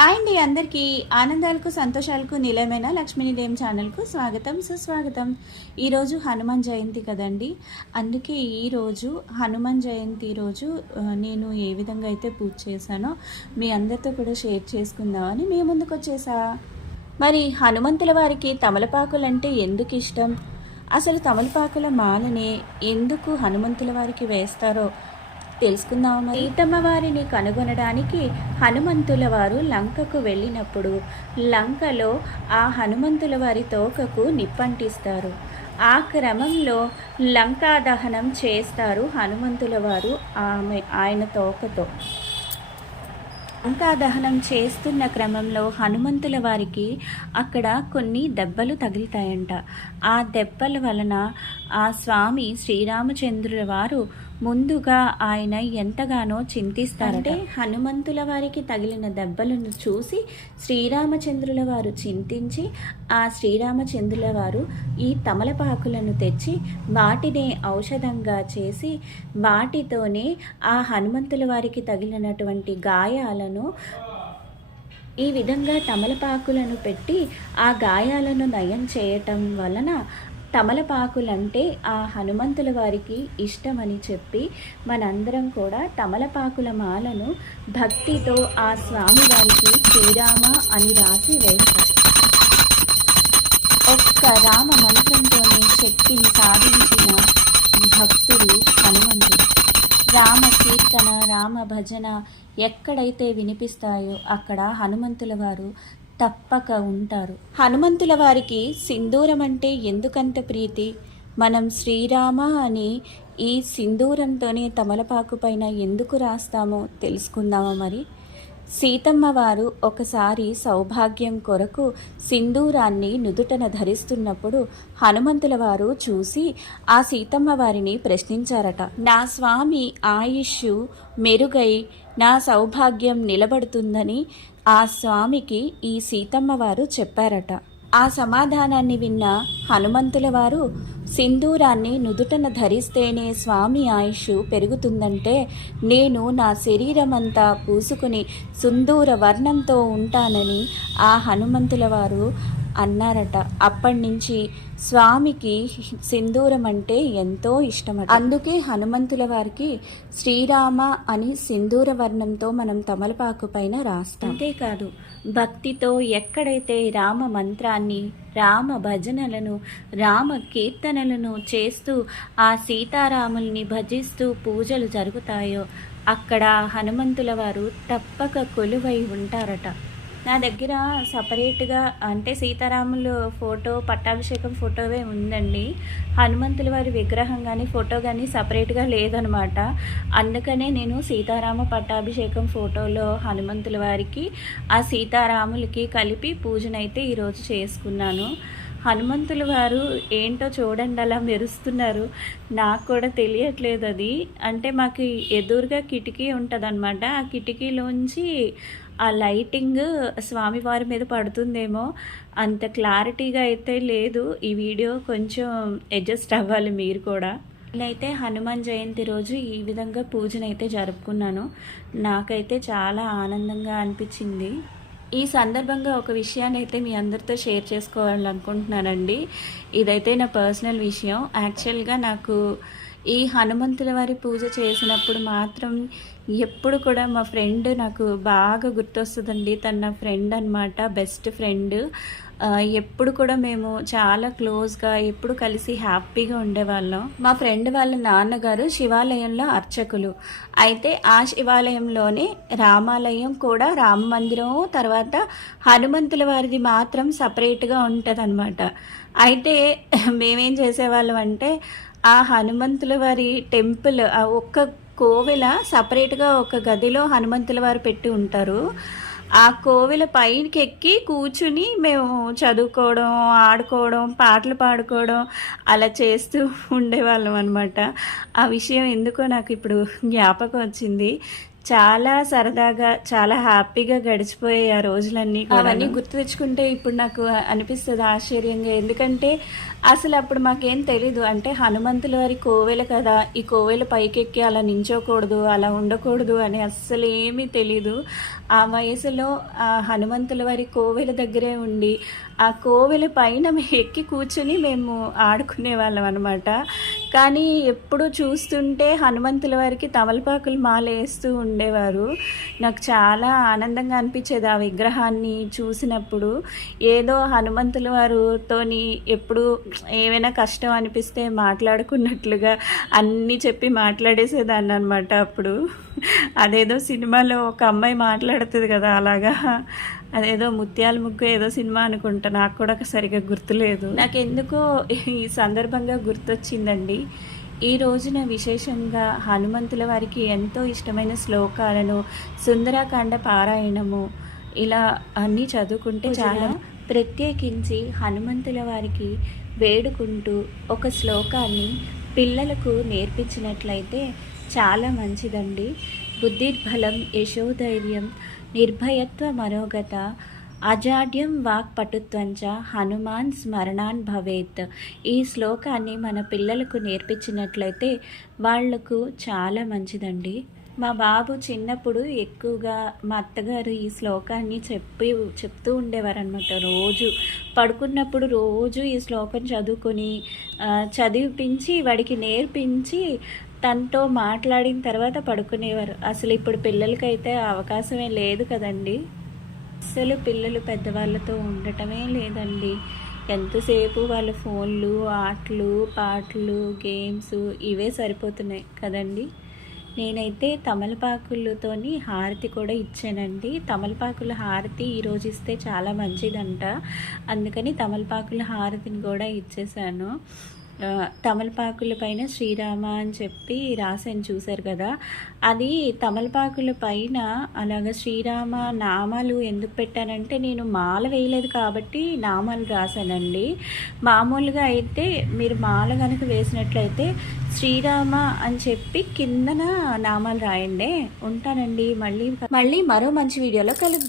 Hi అండి, అందరికీ ఆనందాలకు సంతోషాలకు నిలయమైన లక్ష్మీనిలయం ఛానల్కు స్వాగతం సుస్వాగతం. ఈరోజు హనుమాన్ జయంతి కదండి. అందుకే ఈరోజు హనుమాన్ జయంతి రోజు నేను ఏ విధంగా అయితే పూజ చేశానో మీ అందరితో కూడా షేర్ చేసుకుందామని మీ ముందుకు వచ్చేసా. మరి హనుమంతుల వారికి తమలపాకులు అంటే ఎందుకు ఇష్టం, అసలు తమలపాకుల మాలని ఎందుకు హనుమంతుల వారికి వేస్తారో తెలుసుకుందాము. సీతమ్మ వారిని కనుగొనడానికి హనుమంతుల వారు లంకకు వెళ్ళినప్పుడు లంకలో ఆ హనుమంతుల వారి తోకకు నిప్పంటిస్తారు. ఆ క్రమంలో లంకా దహనం చేస్తారు హనుమంతుల వారు ఆయన తోకతో. లంకా దహనం చేస్తున్న క్రమంలో హనుమంతుల వారికి అక్కడ కొన్ని దెబ్బలు తగులుతాయంట. ఆ దెబ్బల వలన ఆ స్వామి శ్రీరామచంద్రుల వారు ముందుగా ఆయన ఎంతగానో చింతిస్తారంటే హనుమంతుల వారికి తగిలిన దెబ్బలను చూసి శ్రీరామచంద్రుల వారు చింతించి ఆ శ్రీరామచంద్రుల వారు ఈ తమలపాకులను తెచ్చి వాటినే ఔషధంగా చేసి వాటితోనే ఆ హనుమంతుల వారికి తగిలినటువంటి గాయాలను ఈ విధంగా తమలపాకులను పెట్టి ఆ గాయాలను నయం చేయటం వలన తమలపాకులంటే ఆ హనుమంతుల వారికి ఇష్టమని చెప్పి మనందరం కూడా తమలపాకుల మాలను భక్తితో ఆ స్వామి వారికి శ్రీరామ అని రాసి వేస్తాం. ఒక్క రామ మంత్రంతోనే శక్తిని సాధించిన భక్తుడు హనుమంతుడు. రామ కీర్తన రామ భజన ఎక్కడైతే వినిపిస్తాయో అక్కడ హనుమంతుల వారు తప్పక ఉంటారు. హనుమంతుల వారికి సింధూరం అంటే ఎందుకంత ప్రీతి? మనం శ్రీరామ అని ఈ సింధూరంతోనే తమలపాకు పైన ఎందుకు రాస్తామో తెలుసుకుందామా మరి. సీతమ్మ వారు ఒకసారి సౌభాగ్యం కొరకు సింధూరాన్ని నుదుటన ధరిస్తున్నప్పుడు హనుమంతుల వారు చూసి ఆ సీతమ్మ వారిని ప్రశ్నించారట. నా స్వామి ఆయుష్ మెరుగై నా సౌభాగ్యం నిలబడుతుందని ఆ స్వామికి ఈ సీతమ్మ వారు చెప్పారట. ఆ సమాధానాన్ని విన్న హనుమంతుల వారు సింధూరాన్ని నుదుటన ధరిస్తేనే స్వామి ఆయుష్ పెరుగుతుందంటే నేను నా శరీరమంతా పూసుకుని సింధూర వర్ణంతో ఉంటానని ఆ హనుమంతుల వారు అన్నారట. అప్పటి నుంచి స్వామికి సింధూరం అంటే ఎంతో ఇష్టమట. అందుకే హనుమంతుల వారికి శ్రీరామ అని సింధూర వర్ణంతో మనం తమలపాకు పైన రాస్తాం. అంతేకాదు భక్తితో ఎక్కడైతే రామ మంత్రాన్ని రామ భజనలను రామ కీర్తనలను చేస్తూ ఆ సీతారాముల్ని భజిస్తూ పూజలు జరుగుతాయో అక్కడ హనుమంతుల వారు తప్పక కొలువై ఉంటారట. నా దగ్గర సపరేట్గా అంటే సీతారాములు ఫోటో పట్టాభిషేకం ఫోటోవే ఉందండి. హనుమంతుల వారి విగ్రహం కానీ ఫోటో కానీ సపరేట్గా లేదనమాట. అందుకనే నేను సీతారామ పట్టాభిషేకం ఫోటోలో హనుమంతుల వారికి ఆ సీతారాములకి కలిపి పూజనైతే ఈరోజు చేసుకున్నాను. హనుమంతుల వారు ఏంటో చూడండి అలా మెరుస్తున్నారు. నాకు కూడా తెలియట్లేదు అది. అంటే మాకు ఎదురుగా కిటికీ ఉంటుందన్నమాట. ఆ కిటికీలోంచి ఆ లైటింగ్ స్వామివారి మీద పడుతుందేమో, అంత క్లారిటీగా అయితే లేదు. ఈ వీడియో కొంచెం అడ్జస్ట్ అవ్వాలి మీరు కూడా. నేనైతే హనుమాన్ జయంతి రోజు ఈ విధంగా పూజనైతే జరుపుకున్నాను. నాకైతే చాలా ఆనందంగా అనిపించింది. ఈ సందర్భంగా ఒక విషయాన్ని అయితే మీ అందరితో షేర్ చేసుకోవాలనుకుంటున్నానండి. ఇదైతే నా పర్సనల్ విషయం. యాక్చువల్గా నాకు ఈ హనుమంతుల వారి పూజ చేసినప్పుడు మాత్రం ఎప్పుడు కూడా మా ఫ్రెండ్ నాకు బాగా గుర్తొస్తుందండి. తన నా ఫ్రెండ్ అనమాట, బెస్ట్ ఫ్రెండ్. ఎప్పుడు కూడా మేము చాలా క్లోజ్గా ఎప్పుడు కలిసి హ్యాపీగా ఉండేవాళ్ళం. మా ఫ్రెండ్ వాళ్ళ నాన్నగారు శివాలయంలో అర్చకులు. అయితే ఆ శివాలయంలోనే రామాలయం కూడా రామ మందిరం, తర్వాత హనుమంతుల వారిది మాత్రం సపరేట్గా ఉంటుంది అనమాట. అయితే మేమేం చేసేవాళ్ళం అంటే ఆ హనుమంతుల వారి టెంపుల్ ఒక్క కోవెల సపరేట్గా ఒక గదిలో హనుమంతుల వారు పెట్టి ఉంటారు. ఆ కోవెల పైకి ఎక్కి కూర్చుని మేము చదువుకోవడం, ఆడుకోవడం, పాటలు పాడుకోవడం అలా చేస్తూ ఉండేవాళ్ళం అనమాట. ఆ విషయం ఎందుకో నాకు ఇప్పుడు జ్ఞాపకం వచ్చింది. చాలా సరదాగా, చాలా హ్యాపీగా గడిచిపోయాయి ఆ రోజులన్నీ కూడా. అవన్నీ గుర్తు తెచ్చుకుంటే ఇప్పుడు నాకు అనిపిస్తుంది ఆశ్చర్యంగా. ఎందుకంటే అసలు అప్పుడు మాకేం తెలీదు. అంటే హనుమంతుల వారి కోవెల కదా, ఈ కోవెల పైకెక్కి అలా నించోకూడదు, అలా ఉండకూడదు అని అస్సలు ఏమీ తెలీదు. ఆ వయసులో ఆ హనుమంతుల వారి కోవెల దగ్గరే ఉండి ఆ కోవెల పైన ఎక్కి కూర్చుని మేము ఆడుకునే వాళ్ళం అనమాట. కానీ ఎప్పుడు చూస్తుంటే హనుమంతుల వారికి తమలపాకులు మాల వేస్తూ ఉండేవారు. నాకు చాలా ఆనందంగా అనిపించేది ఆ విగ్రహాన్ని చూసినప్పుడు. ఏదో హనుమంతుల వారితోని ఎప్పుడు ఏమైనా కష్టం అనిపిస్తే మాట్లాడుకున్నట్లుగా అన్నీ చెప్పి మాట్లాడేసేదాన్ని అనమాట అప్పుడు. అదేదో సినిమాలో ఒక అమ్మాయి మాట్లాడుతుంది కదా అలాగా, అదేదో ముత్యాల ముగ్గు ఏదో సినిమా అనుకుంటా, నాకు కూడా సరిగ్గా గుర్తులేదు. నాకెందుకో ఈ సందర్భంగా గుర్తొచ్చిందండి. ఈ రోజున విశేషంగా హనుమంతుల వారికి ఎంతో ఇష్టమైన శ్లోకాలను, సుందరాకాండ పారాయణము ఇలా అన్నీ చదువుకుంటే చాలా, ప్రత్యేకించి హనుమంతుల వారికి వేడుకుంటూ ఒక శ్లోకాన్ని పిల్లలకు నేర్పించినట్లయితే చాలా మంచిదండి. బుద్ధిర్బలం యశోధైర్యం నిర్భయత్వ మనోగత అజాడ్యం వాక్పటుత్వంచ హనుమాన్ స్మరణాన్ భవేత్. ఈ శ్లోకాన్ని మన పిల్లలకు నేర్పించినట్లయితే వాళ్లకు చాలా మంచిదండి. మా బాబు చిన్నప్పుడు ఎక్కువగా మా అత్తగారు ఈ శ్లోకాన్ని చెప్తూ ఉండేవారనమాట. రోజు పడుకున్నప్పుడు రోజు ఈ శ్లోకం చదివిపించి వాడికి నేర్పించి తనతో మాట్లాడిన తర్వాత పడుకునేవారు. అసలు ఇప్పుడు పిల్లలకైతే అవకాశమే లేదు కదండి. అసలు పిల్లలు పెద్దవాళ్ళతో ఉండటమే లేదండి. ఎంతసేపు వాళ్ళ ఫోన్లు, ఆటలు, పాటలు, గేమ్స్ ఇవే సరిపోతున్నాయి కదండి. నేనైతే తమలపాకులతోని హారతి కూడా ఇచ్చానండి. తమలపాకుల హారతి ఈరోజు ఇస్తే చాలా మంచిదంట. అందుకని తమలపాకుల హారతిని కూడా ఇచ్చేసాను. తమలపాకుల పైన శ్రీరామ అని చెప్పి రాసాను, చూశారు కదా. అది తమలపాకుల పైన అలాగ శ్రీరామ నామాలు ఎందుకు పెట్టానంటే నేను మాల వేయలేదు కాబట్టి నామాలు రాశానండి. మామూలుగా అయితే మీరు మాల కనుక వేసినట్లయితే శ్రీరామ అని చెప్పి కిందన నామాలు రాయండి. ఉంటానండి. మళ్ళీ మరో మంచి వీడియోలో కలుద్దాం.